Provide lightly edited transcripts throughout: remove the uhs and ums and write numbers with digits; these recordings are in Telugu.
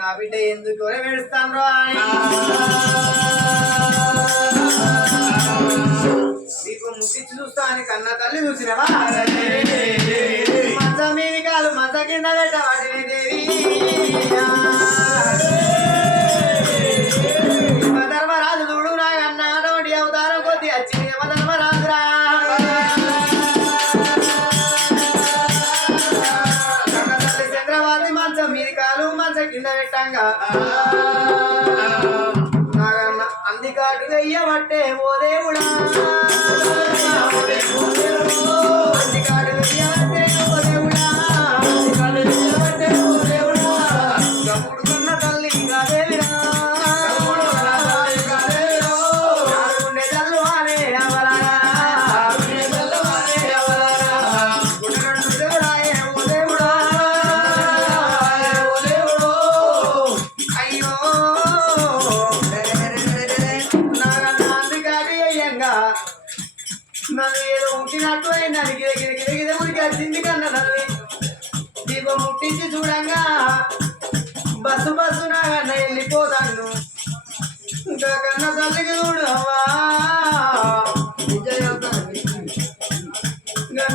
నా బిడ్డ ఎందుకు వెడుస్తాను అని నీకు ముట్టించి చూస్తా అని కన్న తల్లి చూసినవా మంచ మీది కాలు మంచ కింద పెట్ట వాటిని దేవి ధర్మరాజు చూడు నాకన్న అటువంటి అవతారం కొద్ది వచ్చి ధర్మరాజురా తల్లి చంద్రవాది మంచం మీది కాలు మంచం కింద పెట్టంగా నాకన్న అందుకాటు వెయ్యబట్టే ఓ దేవుడా నన్ను ఏదో ఉంటినట్టు అయిందని గిరగిర ఉడికి వచ్చింది కన్నా తల్లి దీపం ముట్టించి చూడంగా బస్సు నాగన్న వెళ్ళిపోతాను ఇంకా కన్న తల్లికి చూడు అవ్వా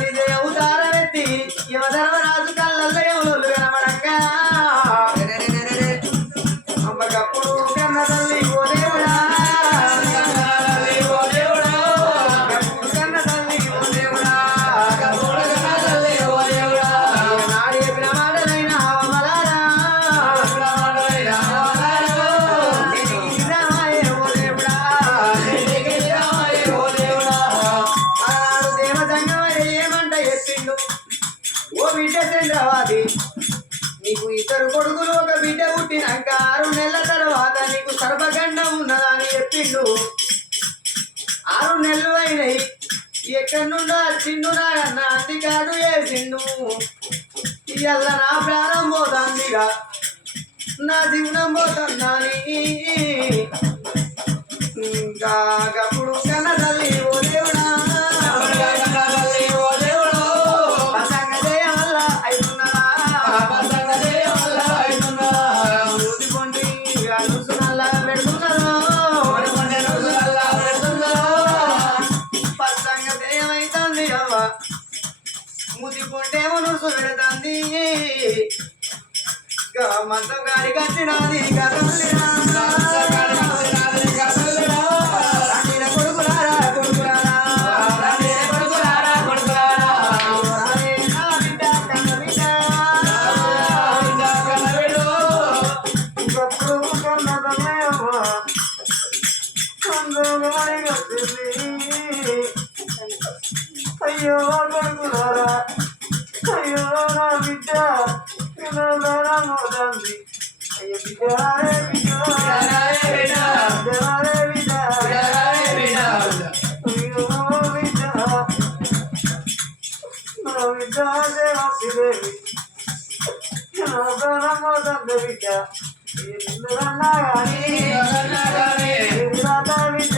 విజయ అవతారం ఎత్తి యమధర్మరాజు కళ్ళల్లో ఎవరు కనబడంగా అమ్మకప్పుడు కన్న తల్లి ఓ దేవుడా నీకు ఇద్దరు కొడుకులు ఒక బిడ్డ పుట్టినాక 6 నెలల తర్వాత నీకు సర్వగండం ఉన్నదని చెప్పిండు 6 నెలలు అయినాయి ఎక్కడి నుండో వచ్చిండు నాకన్నా అందికాడు వేసిండు ఇవాళ నా ప్రాణం పోతుందిగా నా జీవనం పోతుందని ఇంకా అప్పుడు కన్న తల్లి ఓ దేవుడా ముదికుంటేమో నుసు పెడతాంది మంచం గాడి కట్టినది కదలిరా కొడుకులారా కొడుకులారా అయ్యో కొడుకులారా అయ్యో నా బిడ్డ మోదంది అయ్యో బిడ్డ అయ్యో బిడ్డ నా బిడ్డ దేవి నా ప్రాణం మోదంది బిడ్డ ఎందుకన్నా కానీ బిడ్డ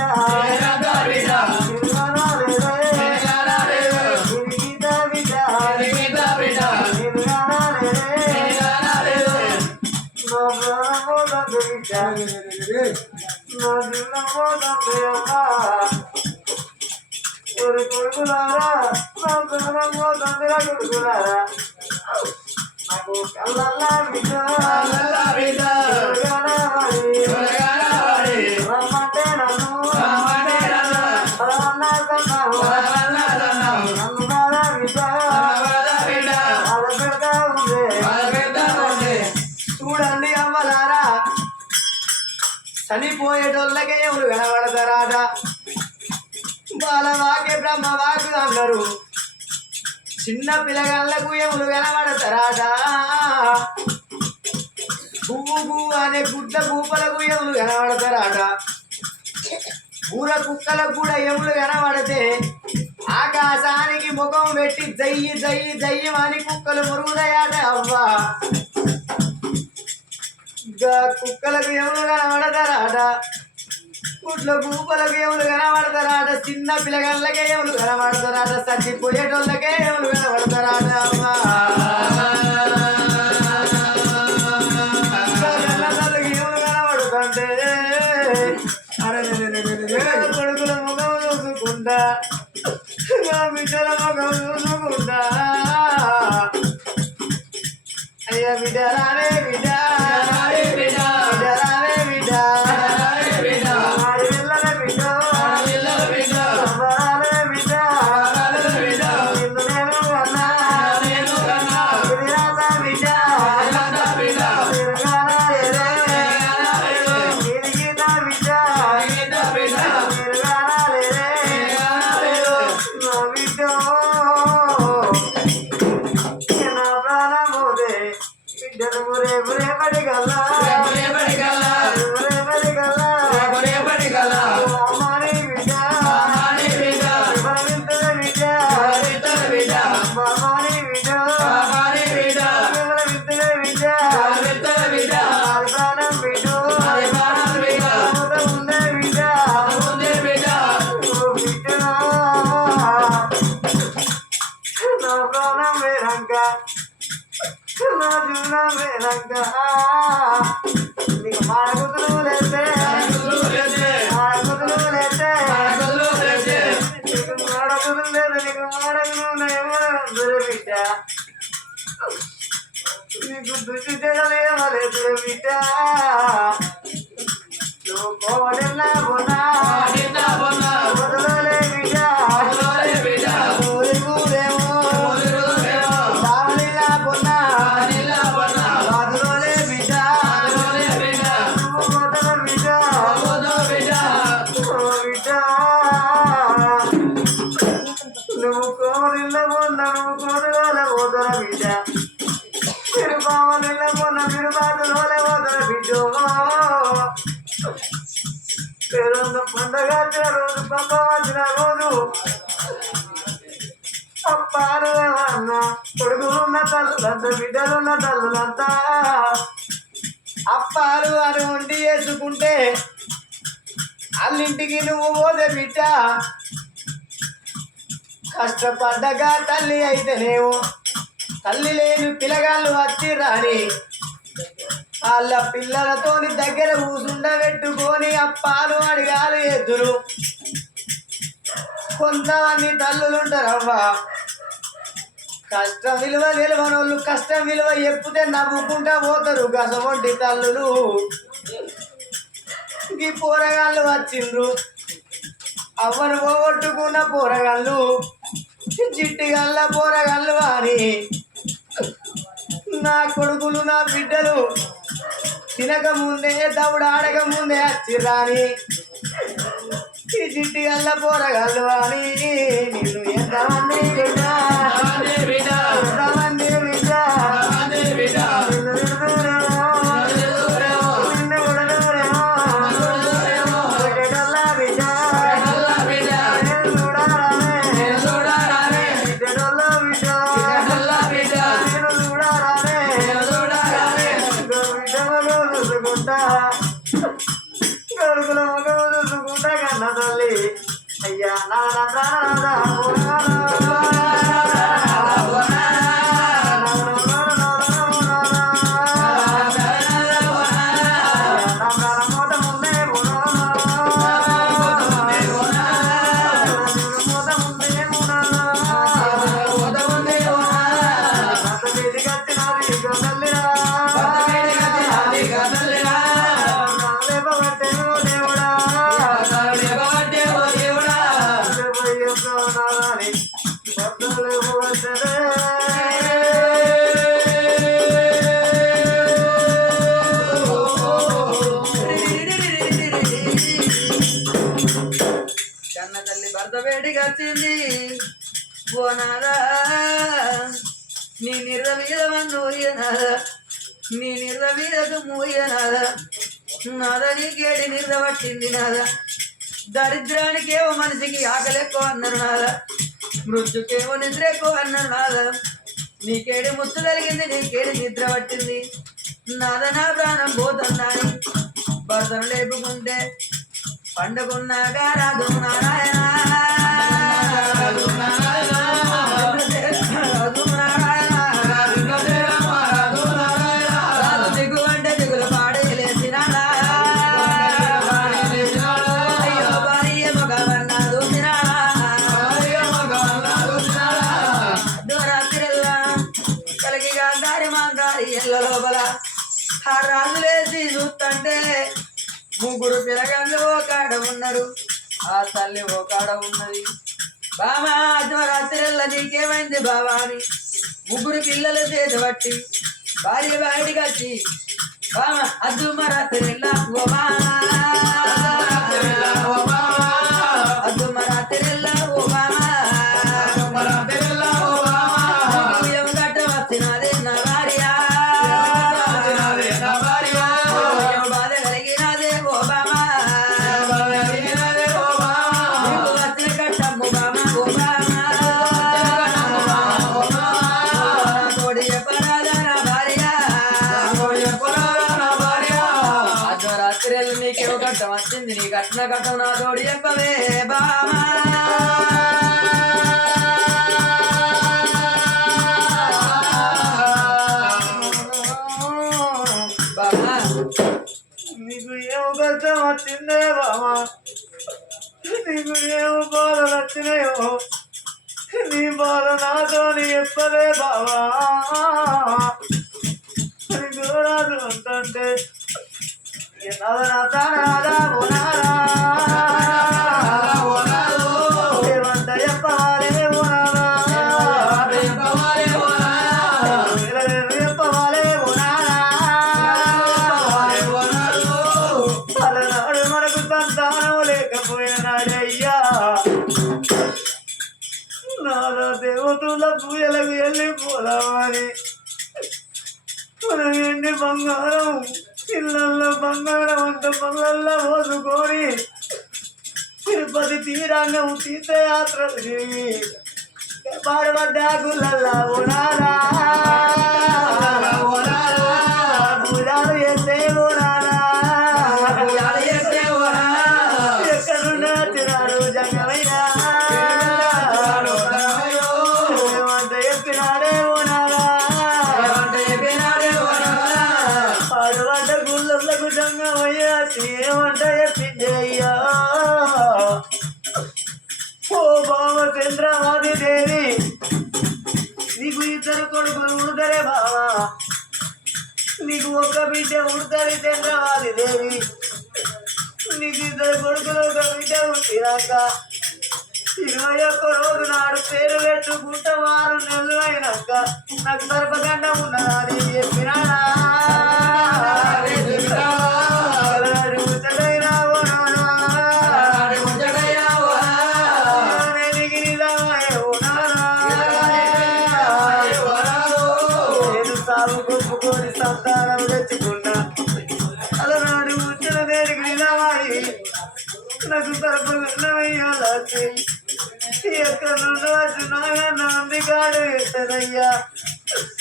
కొడుకులారా కొడుకులారా నాకు కళ్ళల్లా బిడ్డ రమ్మంటే నన్ను చూడండి అమ్మలారా చనిపోయేటోళ్ళకే ఎవరు కనబడతారాట బాలవాకే బ్రహ్మవాకు అన్నారు చిన్న పిల్లగాళ్ళకు ఎవరు కనబడతారాట పువ్వు అనే గుడ్ల పూపలకు ఎవరు కనబడతారాట ఊర కుక్కలకు కూడా ఎవరు కనబడితే ఆకాశానికి ముఖం పెట్టి జయ్యి జయ్యి జయ్యి అని కుక్కలు మురుగుదయాట అవ్వా కుక్కలకు ఎవరు కనబడతారాట గుడ్ల పూపలకు ఎవరు కనబడతారాట చిన్న పిల్లగాళ్ళకే ఎవరు కనబడతారాట చచ్చిపోయేటోళ్ళకే ఎవరు కనబడతారాట అవ్వా నీకు మాడగుతులు లేస్తే మాడగుతులు లేస్తే నీకు మాడగుతులు లేదు నీకు మాడగులు బిడ్డ నీకు దుష్టి చేయలేమలేదు బిడ్డ నువ్వు కోవడెల్లా బొన్నా వదలలే బిడ్డ ఊరేమో దావలిలా బొన్నా వదలలే బిడ్డ నువ్వు వదల బిడ్డ బిడ్డ నువ్వు కోవడిల్ల బొన్నా నువ్వు కోరుగాల వదల బిడ్డ మీరు బావలిల్ల బొన్నా మీరు బాధలోలే వదల బిడ్డ పేరొంద పండగ రోజు పంప వచ్చిన రోజు అప్పారు అన్న కొడుకులున్న తల్లులంతా బిడ్డలున్న తల్లులంతా అప్పారు అని వండి వేసుకుంటే అల్లింటికి నువ్వు పోతే బిడ్డ కష్టపడ్డగా తల్లి అయితేనేమో తల్లి లేని పిల్లగాళ్ళు వచ్చి రాని వాళ్ళ పిల్లలతోని దగ్గర కూసుండబెట్టుకొని అప్పాలు అడిగాలు ఎదురు కొంతమంది తల్లులుంటారవ్వా కష్టం విలువ నిలవనోళ్ళు కష్టం విలువ ఎప్పితే నవ్వుకుంటా పోతారు గసవంటి తల్లులు ఈ పోరగాళ్ళు వచ్చిండ్రు అవ్వను పోగొట్టుకున్న పోరగాళ్ళు చిట్టిగల్ల పోరగాళ్ళు అని నా కొడుకులు నా బిడ్డలు తినక ముందే దౌడు ఆడక ముందే వచ్చిరాని ఈ చిట్టి గల్ల పోరగల్లు అని నిన్ను ఎంతమంది ఎంతమంది నిన్ను కూడా దూరేమో కొడుకుల ముఖం చూసుకుంటా కన్న తల్లి అయ్యా కన్న తల్లి భర్త వేడికి వచ్చింది ఓ నాదా నీ నిర్ర మీద మూయనాదా నీ నిర్ర మీదకు మూయనాదా నాదా నీకేడి నిర్ర పట్టింది నాదా దరిద్రానికేమో మనిషికి ఆకలెక్కువ అన్నారు నాదా మృత్యుకేమో నిద్ర ఎక్కువ అన్నారు నాదా నీకేడి ముత్తు జరిగింది నీకేడి నిద్ర పట్టింది నాద నా ప్రాణం పోతున్నాని భర్తను లేపుకుంటే పండుకున్నాగా రాదు నారాయణ దిగు అంటే దిగులు పాడేలేసినాడా అయ్యో భార్య మగవన్నా దూసినాడా దూరాత్రిల్లా కలిగి గాంధారి మాంధారి ఎల్ల లోపల ఆ రాజులేసి చూస్తుంటే ముగ్గురు పిల్లగాళ్ళు ఓ కాడ ఉన్నారు ఆ తల్లి ఓ కాడ ఉన్నది బామా అర్ధరాత్రిల్ల నీకేమైంది బాబా అని ముగ్గురు పిల్లల చేతి పట్టి భార్య బయటికి వచ్చి బామ అర్ధరాత్రిల్ల ఓ బామా అర్ధరాత్రిల్ల ఓ బామా గట్ట వచ్చినదే నా భార్య బాధ కలిగినదే ఓ బామా వచ్చిన కట్టమ్ము బామా ఓ బామా తోడి చెప్పరాదా నా భార్య అర్ధరాత్రిలో నీకేమో కట్టం వచ్చింది నీ కట్టిన కట్టం నా తోడి చెప్పవే బామా కష్టం వచ్చిందే బామా నీకు ఏమో బాధలు వచ్చినాయో నీ బాధ నాతో చెప్పలే బావా గోరాజు అంటే ఏమంత చెప్పాలే చెప్పవాలే అలనాడు మనకు సంతానం లేకపోయినాడే అయ్యా నారా దేవతల పూజలకు వెళ్ళిపోదామని మనం ఎండి బంగారం ఇళ్ళల్లో బంగారం అంత పళ్ళల్లో పోసుకొని తిరుపతి తీరాంగం తీర్థయాత్రలు చేయి పాడబడ్డా గుళ్ళల్లా ఓనారా పూజాలు చేస్తే ఓనారా ఎక్కడున్నా తినాడు జంగమైనా ఏమంత చెప్పినాడే ఓనారా పాడబడ్డ గుళ్ళకు జంగమయ్యా ఏమంట చెప్పింది అయ్యా ఓ బావ చంద్రవాది దేవి నీకు ఇద్దరు కొడుకులు ఉడతరే బావా నీకు ఒక్క బిడ్డ ఉడతరి చంద్రవాది దేవి నీకు ఇద్దరు కొడుకులు ఒక బిడ్డ ఉంటినాక 21 రోజు నాడు పేరు పెట్టుకుంటే 6 నెలలు అయినాక నాకు సర్పగండ ఉన్నదా అని చెప్పినాడా గొప్పకోని సంతానం తెచ్చుకున్నా అలనాడు వచ్చిన దేనికి నిలవాలి నాకు సర్పగండమయ్యాలి ఎక్కడ నుండి వచ్చినాగా నా అందికాడు ఎత్తదయ్యా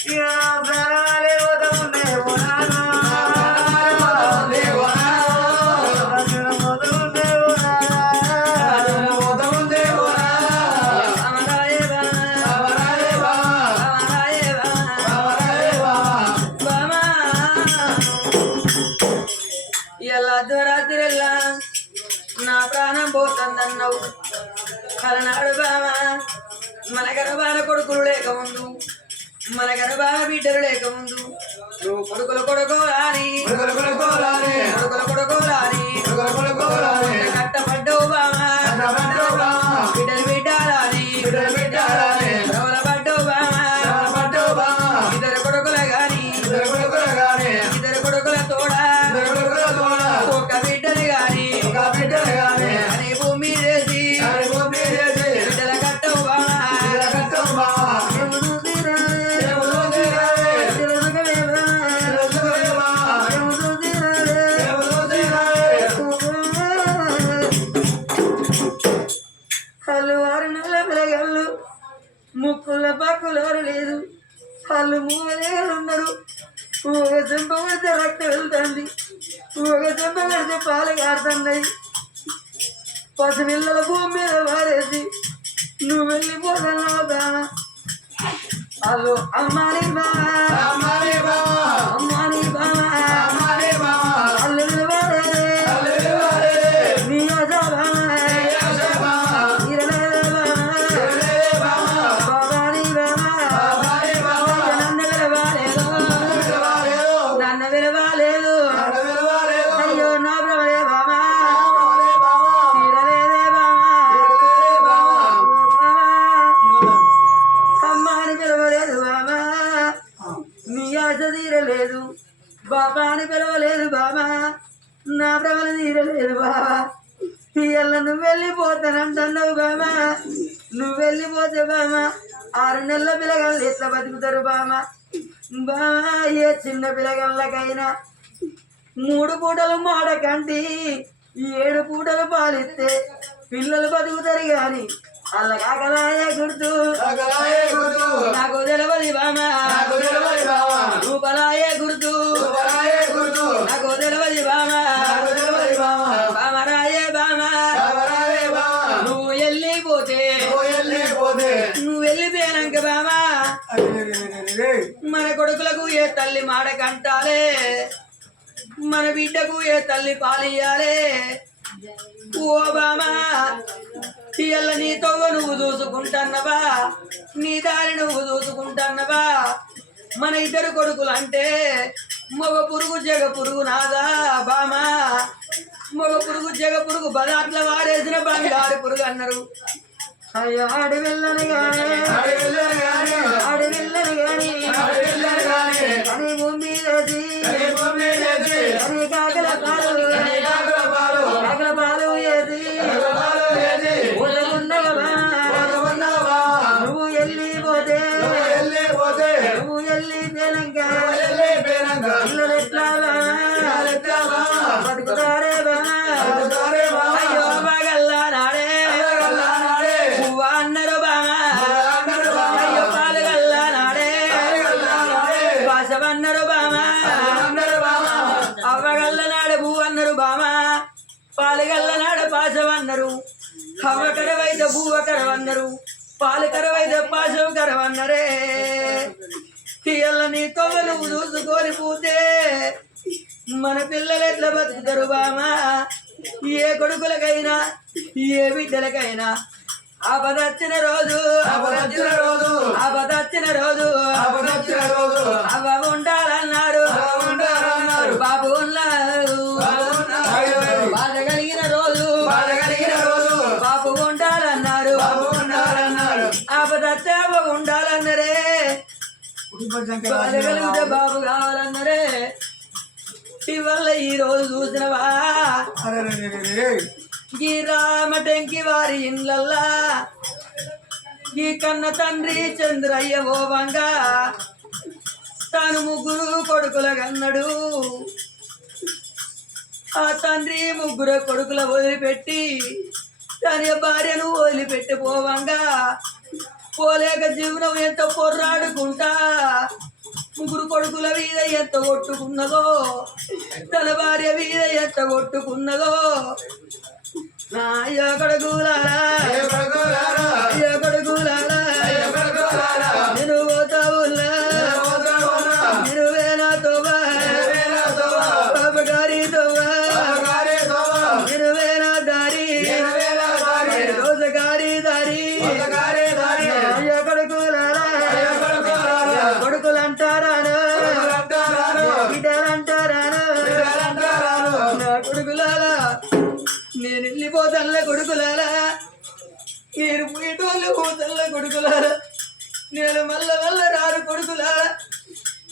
ఇక నా ప్రాణాలే వదముందే అర్ధరాత్రిలా నా ప్రాణం పోతుందన్నావు అలనాడు బామా మన గర్భాల కొడుకులు లేకముందు మన గర్భాల బిడ్డలు లేకముందు నువ్వు కొడుకులు కొడుకోరాని కట్టబడ్డవు బామా బిడ్డలు బిడ్డాలని పడ్డవు బామా ఇద్దరు కొడుకుల గాని ఇద్దరు కొడుకుల తోడా ఒక బిడ్డలు గాని అని భూమి చేసి బిడ్డల కట్టవు బామా వాళ్ళు 6 నెలల పిల్లగాళ్ళు ముక్కుల పక్కులోరు లేదు వాళ్ళు 3 నెలలు ఉన్నారు ఒక చెంప పెడితే రక్తం వెళ్తుంది ఒక చెంప పెడితే పాలు కారుతున్నాయి పసిపిల్లల భూమి మీద వారేసి నువ్వు వెళ్ళిపోతున్నావు బామా వాళ్ళు అమ్మాని బామా అమ్మాని బామా అల్లు నీ ఆశ బామా నన్ను విలువలేదు అయ్యో నా బ్రవలే బామా తీరలేదే బామా అమ్మాని పిలవలేదు బామా నీ ఆశ తీరలేదు బాబా అని పిలవలేదు బామా నా బ్రవలు తీరలేదు బాబా ఇయ్యాల నువ్వు వెళ్ళిపోతానంటున్నావు బామా నువ్వు వెళ్ళిపోతే బామా 6 నెలల పిల్లగాళ్ళు ఎట్లా బతుకుతారు బామా బామా ఏ చిన్న పిల్లగాళ్ళకైనా 3 పూటలు మాడకంటి 7 పూటలు పాలిస్తే పిల్లలు బతుకుతారు గాని అల్ల కాకలాయే గుర్తు నాకు తెలవది బామా రూపలాయే గుర్తు నాకు తెలవది బామా బామరాయే బామా నువ్వు వెళ్ళిపోతే నువ్వు వెళ్ళిపోయాక బామా మన కొడుకులకు ఏ తల్లి మాట కంటాలే మన బిడ్డకు ఏ తల్లి పాలియాలే ఓ బామా ఇయ్యాల నీ తవ్వ నువ్వు చూసుకుంటున్నవా నీ దారి నువ్వు చూసుకుంటున్నవా మన ఇద్దరు కొడుకులు అంటే మగ పురుగు జగ పురుగు నాదా బామా మగ పురుగు జగ పురుగు బదాట్ల వాడేసిన బంగారు పురుగు అన్నారు అయ్యో ఆడి వెళ్ళను గాని ఆడి వెళ్ళను గాని అని భూమి అని కాకల పాలు కాకల పాలు ఏది ఉన్నవా నువ్వు వెళ్ళిపోతే నువ్వు వెళ్ళిపోయాక పిల్లలు ఎట్లా బతుకుతారే బా అయ్యో బాగల్లా నాడే పువ్వా అన్నారు బామా అయ్యో పాలుగల్లా నాడే బాసవన్నారు బామా అవ్వగల్ల నాడు పువ్వు అన్నారు బామా పాలుగల్ల నాడు పాసవన్నారు అవ్వ కరవైతే పువ్వ కరవన్నారు పాలు కరవైతే పాశం కరవన్నరే ఇయ్యాల నీ తొవ్వ నువ్వు చూసుకొని పోతే మన పిల్లలు ఎట్లా బతుకుతారు బామా ఏ కొడుకులకైనా ఏ బిడ్డలకైనా ఆపదొచ్చిన రోజు అవ్వ ఉండాలన్నారు బాబు ఉన్నారు బాధ కలిగిన రోజు బాబు ఉండాలన్నారు ఆపదొచ్చే అవ్వ ఉండాలన్నరే బాధ కలిగితే బాబు కావాలన్నరే ఇవల్ల ఈ రోజు చూసినవా ఈ రామటంకి వారి ఇండ్లల్లా ఈ కన్న తండ్రి చంద్రయ్య ఓవంగా తాను ముగ్గురు కొడుకుల కన్నడు ఆ తండ్రి ముగ్గురు కొడుకుల వదిలిపెట్టి తన భార్యను వదిలిపెట్టి పోవంగా పోలేక జీవనం ఎంత పొర్రాడుకుంటా ముగ్గురు కొడుకుల మీద ఎంత కొట్టుకున్నదో తన భార్య మీద ఎంత కొట్టుకున్నదో నా అయ్య కొడుకులారా నేను పోతావుల్లా నేను వేనాతోవా పాపగారి తోవా నేను వేనా దారి రోజుగారి దారి అయ్య కొడుకులారా కొడుకులు అంటారాను బిడ్డలంటారాను నా కొడుకులారా నేను వెళ్ళిపోతల్ల కొడుకులారా నేను పోయేటోళ్ళు పోతల్ల కొడుకులారా నేను మళ్ళా రాను కొడుకులారా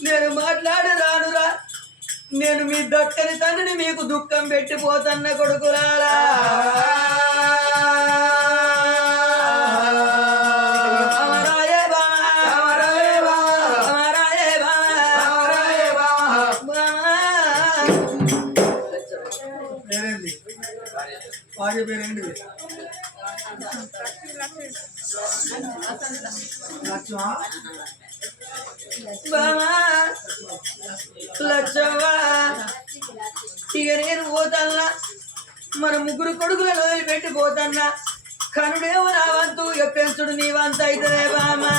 నేను మాట్లాడి రానురా నేను మీ దక్కని తండ్రిని మీకు దుఃఖం పెట్టిపోతన్న కొడుకులారా భార్య పేరేంటి లచ్చవ్వా ఇక నేను పోతాన్నా మన ముగ్గురు కొడుకులను వదిలిపెట్టి పోతాన్నా కనుడేమో నా వంతు ఇక పెంచుడు నీ వంతు అవుతుందే బామా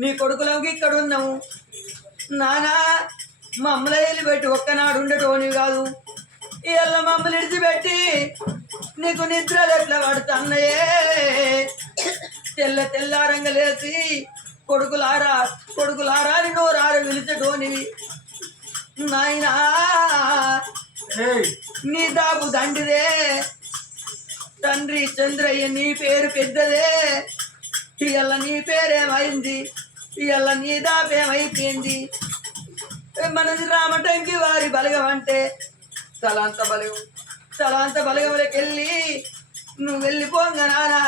నీ కొడుకులకి ఇక్కడ ఉన్నాము నానా మమ్మల్ని వెళ్ళిపెట్టి ఒక్కనాడు ఉండేటోని కాదు ఇవాళ మమ్మల్ని విడిచిపెట్టి నీకు నిద్రలు ఎట్లా పడుతున్నాయే తెల్లారంగా లేచి కొడుకులారా అని నోరారు పిలిచేటోనివి నాయనా నీ దాపు దండిదే తండ్రి చంద్రయ్య నీ పేరు పెద్దదే ఇవాళ నీ పేరేమైంది ఇవాళ నీ దాపేమైపోయింది మనది రామటంకి వారి బలగం అంటే తలాంత బలగంలోకి వెళ్ళి నువ్వు వెళ్ళిపోంగ నానా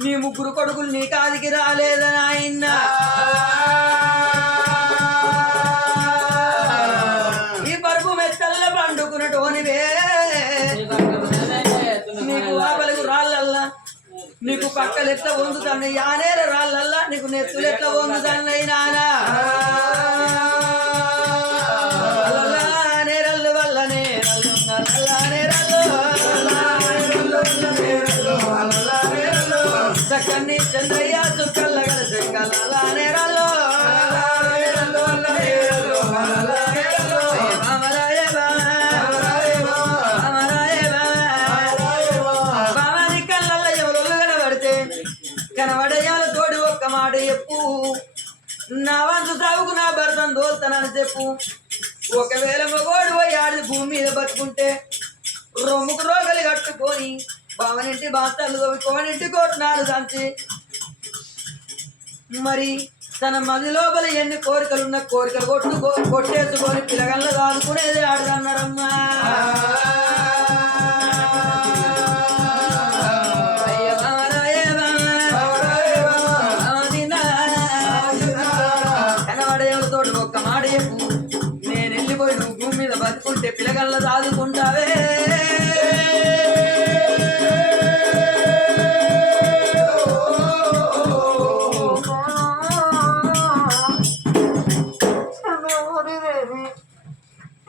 నీ ముగ్గురు కొడుకులు నీ కాదికి రాలేదని ఆయన ఈ పరుపు మెత్తల్ల పండుకున్నటోనివే నీకు ఆ బలుగు రాళ్ళల్లా నీకు పక్కలు ఎట్లా వందుతాయి యానేర రాళ్ళల్లా నీకు నెత్తులు ఎట్లా వందుతాయి నానా నేరళ్ళు వల్ల నేరళ్ళు చక్కని చంద్రయ్య చుక్కల్ల గల నేరళ్ళు కనబడయాల తోడు ఒక్క మాట చెప్పు నా వంతు సాగుకు నా భర్తను దోల్తానని చెప్పు ఒకవేళ మగోడు పోయి ఆడి భూమి మీద బతుకుంటే రొమ్ముకు రోగలు కట్టుకొని బావనింటి బాస్తాలు కోనింటి కొట్టినాడు సంచి మరి తన మది లోపల ఎన్ని కోరికలున్న కోరికలు కొట్టేసుకొని పిల్లగల్ల కాదుకునేది ఆడుదన్నారమ్మా ఒక్క మాట చెప్పు నేను వెళ్ళిపోయి నువ్వు భూమి మీద బతుకుంటే పిల్లగల్ల దాదుకుంటావే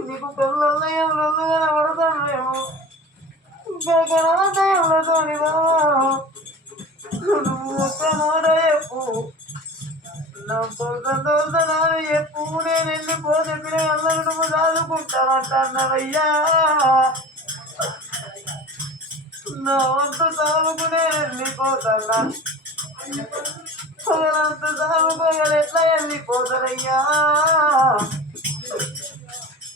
నీకు పిల్లలతో నువ్వు ఒక్క మాట చెప్పు ఎప్పు నేను వెళ్ళిపోతే పిల్లలు నువ్వు చదువుకుంటానంటున్నావయ్యా నా వంతు సాగుకునే వెళ్ళిపోతానా అంత సాగుకోగలు ఎట్లా వెళ్ళిపోతానయ్యా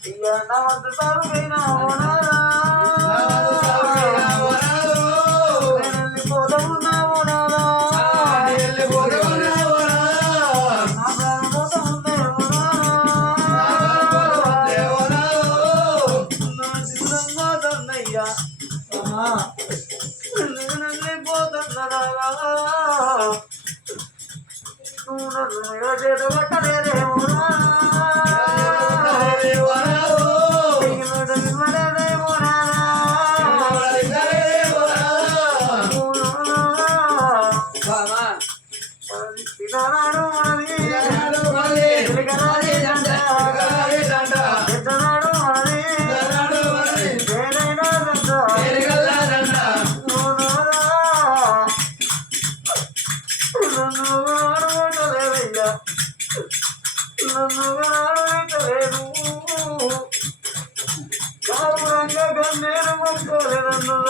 అయ్యా నా వంతు సాగుకైనా ఓనారా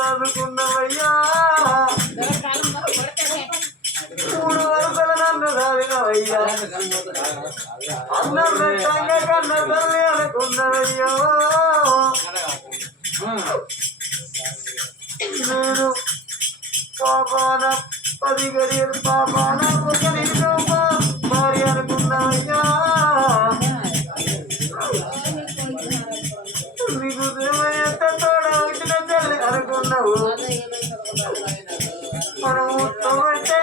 చదువుకున్నవయ్యా 3 వరసలు నన్ను చదివినవయ్యా అన్నం పెట్టంగా కన్న తల్లి అనుకున్నవయ్యో నేను పాపాన 10 గడియలు పాపాన ఒక భార్య అనుకున్నవయ్యా నీకు ఎంత తోడ వచ్చిన తల్లి అనుకున్నావు మనము అంటే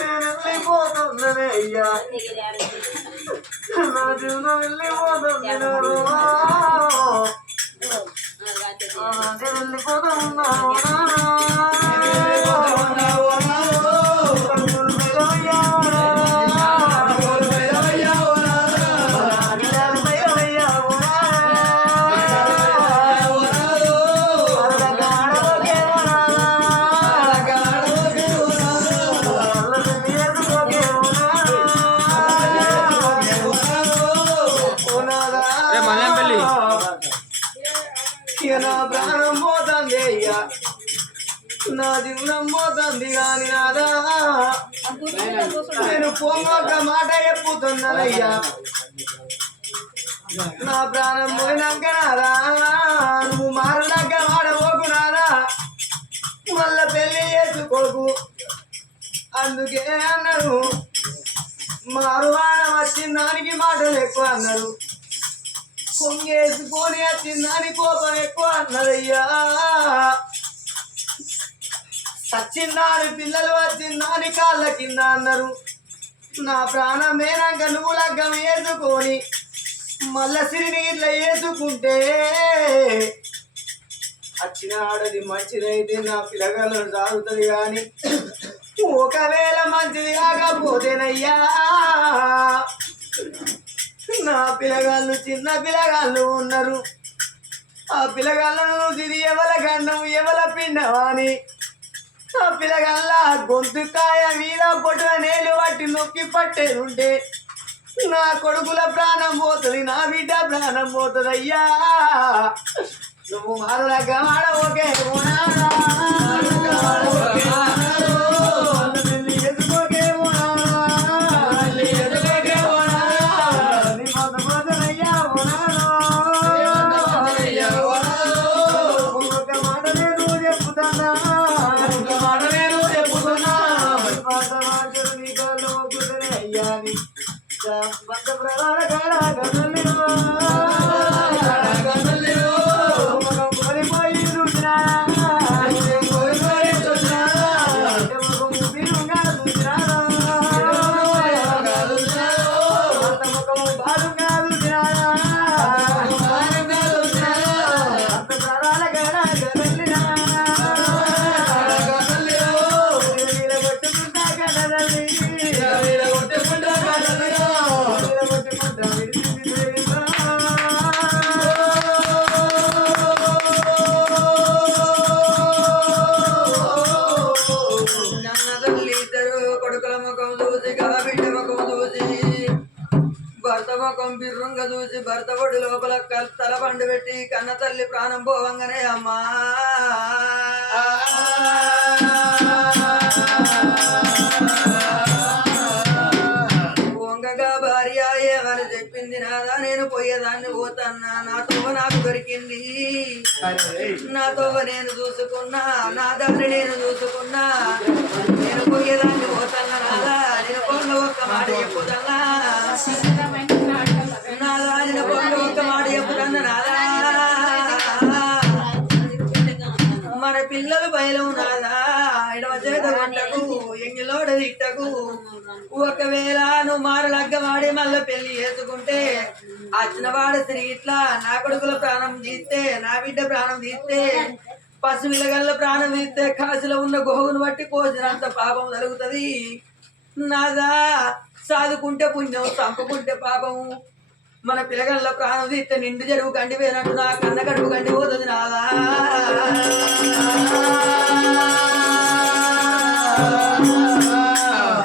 వెళ్ళిపోతుందనే అయ్యా నా జీవనం వెళ్ళిపోతుంది వెళ్ళిపోతున్నావు నా ప్రాణం పోతుంది అయ్యా నా జీవనం పోతుంది కాని నాదా నేను పొంగొక్క మాట చెప్పుతున్నానయ్యా నా ప్రాణం పోయినాక నాదా నువ్వు మారనాక వాడబోకున్నారా మళ్ళా పెళ్లి చేసుకో పోకు అందుకే అన్నాడు మారువాన వచ్చిన దానికి మాటలు ఎక్కువ అన్నాడు పొంగేసుకొని వచ్చిన దాని కోపం ఎక్కువ అన్నదయ్యా సచ్చిందాని పిల్లలు వచ్చిందాని కాళ్ళ కింద అన్నారు నా ప్రాణం మేనాక నువ్వు లగ్గం వేసుకొని మళ్ళా సిరిని ఇట్లా వేసుకుంటే వచ్చిన ఆడది మంచిదైతే నా పిల్లగాళ్ళను సాగుతుంది కానీ ఒకవేళ మంచిది కాకపోతేనయ్యా నా పిల్లగాళ్ళు చిన్న పిల్లగాళ్ళు ఉన్నారు ఆ పిల్లగాళ్ళను ఇది ఎవల గండం ఎవల పిండవా అని ఆ పిల్లగాళ్ళ గొంతుకాయ మీద పొట్టున నేలు పట్టి నొక్కి పట్టేదుంటే నా కొడుకుల ప్రాణం పోతుంది నా బిడ్డ ప్రాణం పోతుంది అయ్యా నువ్వు మారులగా ఆడవోకే బిర్రుంగ చూసి భర్త ఒడి లోపల తల పండు పెట్టి కన్న తల్లి ప్రాణం పోవంగానే అమ్మా వంగగా భార్య ఏమని చెప్పింది నాదా నేను పోయేదాన్ని పోతన్నా నాతో నాకు దొరికింది నాతో నేను చూసుకున్నా నా దాన్ని నేను చూసుకున్నా నేను పోయేదాన్ని పోతన్నా నాదా నేను పొంగ ఒక్క మాట చెప్పుదన్నా నాదా నేను పొంగ ఒక్క మాట చెప్పుదన్నా నాదా మన పిల్లలు బయలు నాదా ఎడవ చేత వంటకు ఎంగిలోడ తిట్టకు ఒకవేళ నువ్వు మారలగ్గమాడి మళ్ళీ పెళ్లి చేసుకుంటే వచ్చినవాడు తిరిగి ఇట్లా నా కొడుకుల ప్రాణం తీస్తే నా బిడ్డ ప్రాణం తీస్తే పసిపిల్లగల్ల ప్రాణం తీస్తే కాసులో ఉన్న గోవును బట్టి కోసినంత పాపం జరుగుతుంది నాదా సాదుకుంటే పుణ్యం చంపుకుంటే పాపము మన పిల్లగల్ల ప్రాణం తీస్తే నిండు జరుగు కండి పోయినట్టు నా కన్న కడుపు కండి పోతుంది నాదా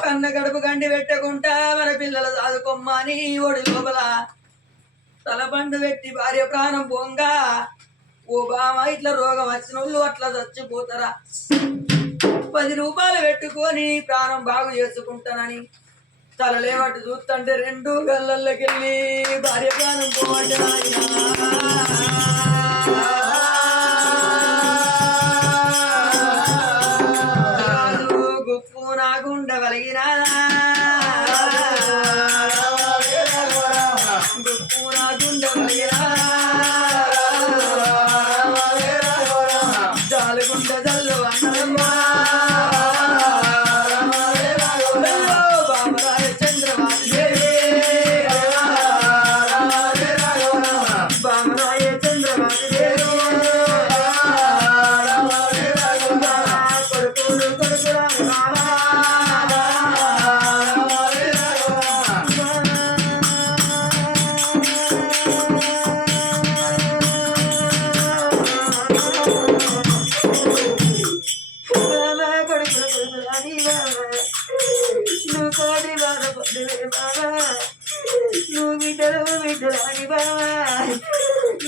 కన్న గడుపు గండి పెట్టకుండా మన పిల్లలు చదువుకోమ్మని ఒడి లోపల తలపండు పెట్టి భార్య ప్రాణం పొంగా ఓ బామ ఇట్లా రోగం వచ్చిన వాళ్ళు అట్లా చచ్చిపోతారా 10 రూపాయలు పెట్టుకొని ప్రాణం బాగు చేసుకుంటానని తలలేవట్టు చూస్తుంటే 2 గల్లల్లోకెళ్ళి భార్య ప్రాణం పోవంటే గుప్పు నాగుండ వలిగినాదా గుప్పు నాగుండ వలిగినా జాలుగుండ జల్లు అన్నమ్మా బామరాయ చంద్రవాణి దేవి బామరాయ చంద్రవాణి దేవి కొడుకులు కొడుకురా నువ్వు కోడి బాధపడ్డవే బాబా నువ్వు బిడ్డరాని బాబా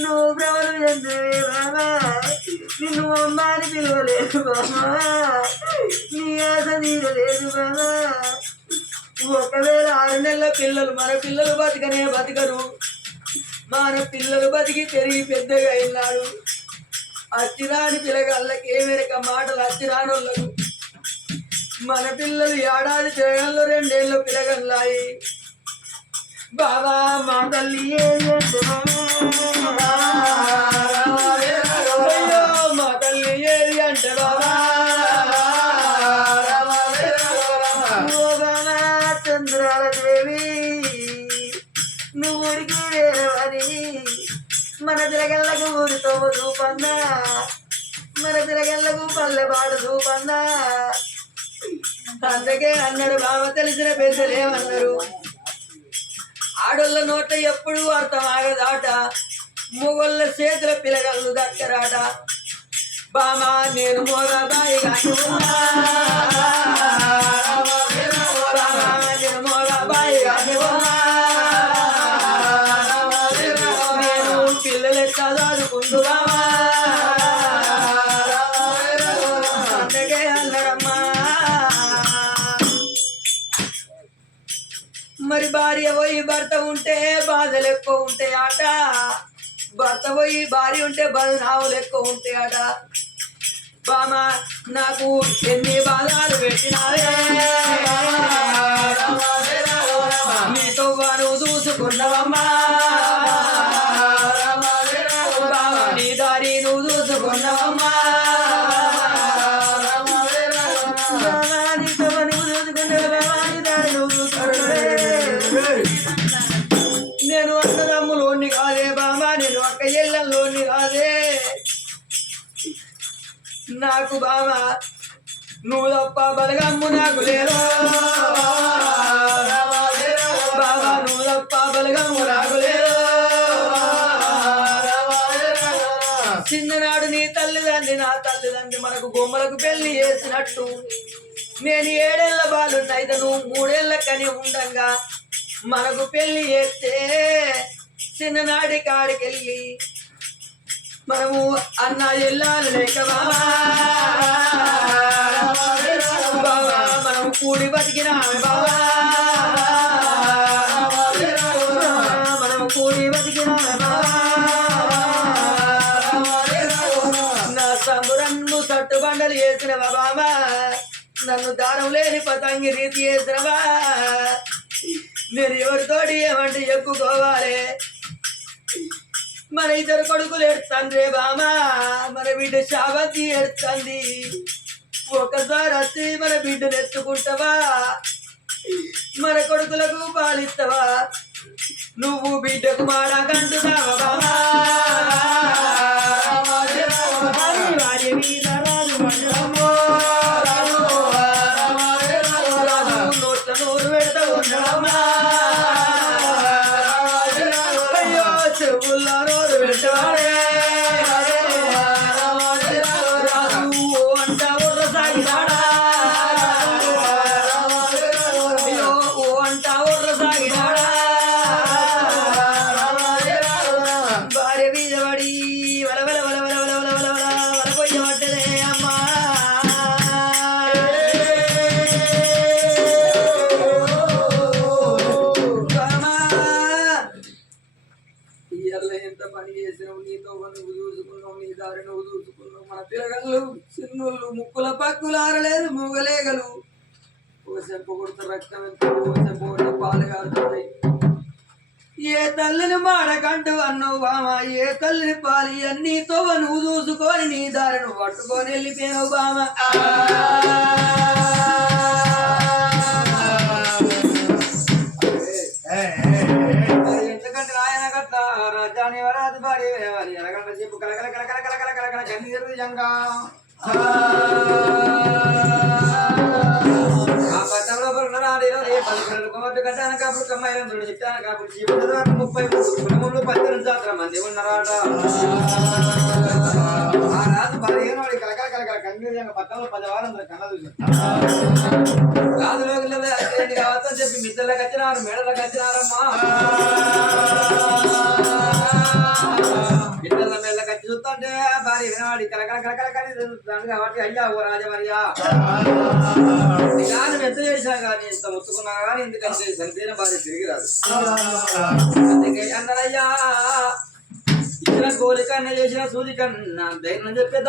నువ్వు బ్రవలు చెందవే బాబా నిన్ను అమ్మాని పిలవలేదు బాబా నీ ఆశ తీరలేదు బాబా ఒకవేళ 6 నెలల పిల్లలు మన పిల్లలు బతికనే బతకరు మన పిల్లలు బతికి పెరిగి పెద్దగా అయినాడు అచ్చిరాని పిల్లగాళ్ళకి ఏమేరక మాటలు అచ్చిరానోళ్ళకు మన పిల్లలు ఏడాది పిల్లగల్లో 2 ఏళ్ళు పిల్లగల్లాయి బాబా మా తల్లి ఏది అంటే అయ్యో మా తల్లి ఏది అంటే బాబా చంద్రాల దేవి నువ్వు ఉడికి వేరవని మన తిరగల్లకు ఊరితో చూపన్నా మన తిరగల్లకు పల్లెపాడు చూపన్నా అందుకే అన్నాడు బావ తెలిసిన పెద్దలేమన్నారు ఆడోళ్ళ నోట ఎప్పుడు అర్థం ఆగదాట మొగోళ్ళ చేతుల పిల్లగళ్ళు దక్కరాట బామా నేను మోగబాయి కానీ నేను మోగబాయి కానీ నేను పిల్లలు ఎట్లా చదువుకుందు బామా అందుకే అన్నాడమ్మా మరి భార్య పోయి భర్త ఉంటే బాధలు ఎక్కువ ఉంటాయి ఆట భర్త పోయి భార్య ఉంటే బదునావులు ఎక్కువ ఉంటాయి ఆట బామా నాకు ఎన్ని బాధలు పెట్టినావే నీతో నువ్వు చూసుకున్నావమ్మా బామా నీ దారి నువ్వు చూసుకున్నావమ్మా నీతో నువ్వు చూసుకున్నావా నీ దారి నువ్వు చూసుకున్నావే నేను అన్నదమ్ములోని కాదే బామా నేను అక్క ఇళ్ళలోని కాదే నాకు బామా నువ్వు తప్ప బలగమ్ము నాకు లేరా బాబా నువ్వు తప్ప బలగమ్ము నాకు లేరా చిన్ననాడు నీ తల్లిదండ్రి నా తల్లిదండ్రి మనకు బొమ్మలకు పెళ్లి చేసినట్టు నేను 7 ఏళ్ల బాలున్నైతే నువ్వు 3 ఏళ్ల కని ఉండంగా మనకు పెళ్లి చేస్తే చిన్ననాటి కాడికెళ్ళి మనము అన్న ఎల్లాలు లేక బాబా మనం కూడి బతికినా బాబా మనం కూడి బతికినా నా సంబురన్ను సట్టు బండలు వేసినవా బాబా నన్ను దారం లేని పతంగి రీతి చేసినవా నేను ఎవరితోటి ఏమంటే ఎక్కుకోవాలి మన 2 కొడుకులు ఎడుతండ్రే బామా మన బిడ్డ శాబతి ఎడుతుంది ఒకసారి వచ్చి మన బిడ్డను ఎత్తుకుంటావా మన కొడుకులకు పాలిస్తావా నువ్వు బిడ్డకు మాడకంటున్నావా బామా వారి మీద రాజు మండలమ్మో నోట్ల నోరు పెడతా ఉండడమ్మా అయ్యో చెవుల్లో నోరు పెట్టవాడే రాజు అంట ఉర్ర సాగినాడా అయ్యో ఓ అంట ఉర్ర సాగినాడా భార్య మీద పడి వల వల వల వల వల వల వల వల వల పోయి పట్టలే అమ్మా ఎంత పని చేసినావు నీతో నువ్వు చూసుకున్నావు నీ దారి నువ్వు చూసుకున్నావు మన పిల్లగళ్ళు చిన్నోళ్ళు ముక్కుల పక్కులు ఆరలేదు మూగలేగలు ఒక చెంప కొడుత రక్తం ఎంత ఒక చెంప కొడుత పాలు కారుతున్నాయి ఏ తల్లిని మాడకంటూ అన్నావు బామ ఏ తల్లిని పాలి అన్నీతో నువ్వు చూసుకొని నీ దారి నువ్వు పట్టుకొని వెళ్ళిపోయావు బామ ఎందుకంటే ఆయన కట్ట రాజాని వరాది భార్య వేవాలి ఎనగంట చెప్పు కలకల కలకల కలకల కలకల గన్ని జరుగు జంగా ఆ పట్టంలో పురుణనాడిలో ఏ 11 కుమార్తె కట్టాను కాబట్టి కమ్మాయిలందుడు చెప్పాను కాబట్టి జీవితంలో 33 కుటుంబంలో 18 మంది ఉన్నారాట ఆ రాజు భార్య వాడి కలకల కలకల గంగిరంగ పట్టంలో 10 వారం కన్నలు రాజులోకి కావచ్చని చెప్పి మిద్దలకు వచ్చినారు మేడలకు వచ్చినారమ్మా మిద్దల మేళ్ళకి వచ్చి చూస్తుంటే భార్య వినవాడి కలకల కలకల కలిసి కాబట్టి అయ్యా ఓ రాజవర్యా ఇలా ఎంత చేసినా కానీ ఇంత ముత్తుకున్నా కానీ ఎందుకంటే చనిపోయిన భార్య తిరిగి రాదు అందుకే అన్నారయ్యా ఇచ్చిన కోరికన్నా చేసిన సూది కన్నా ధైర్యం చెప్పేది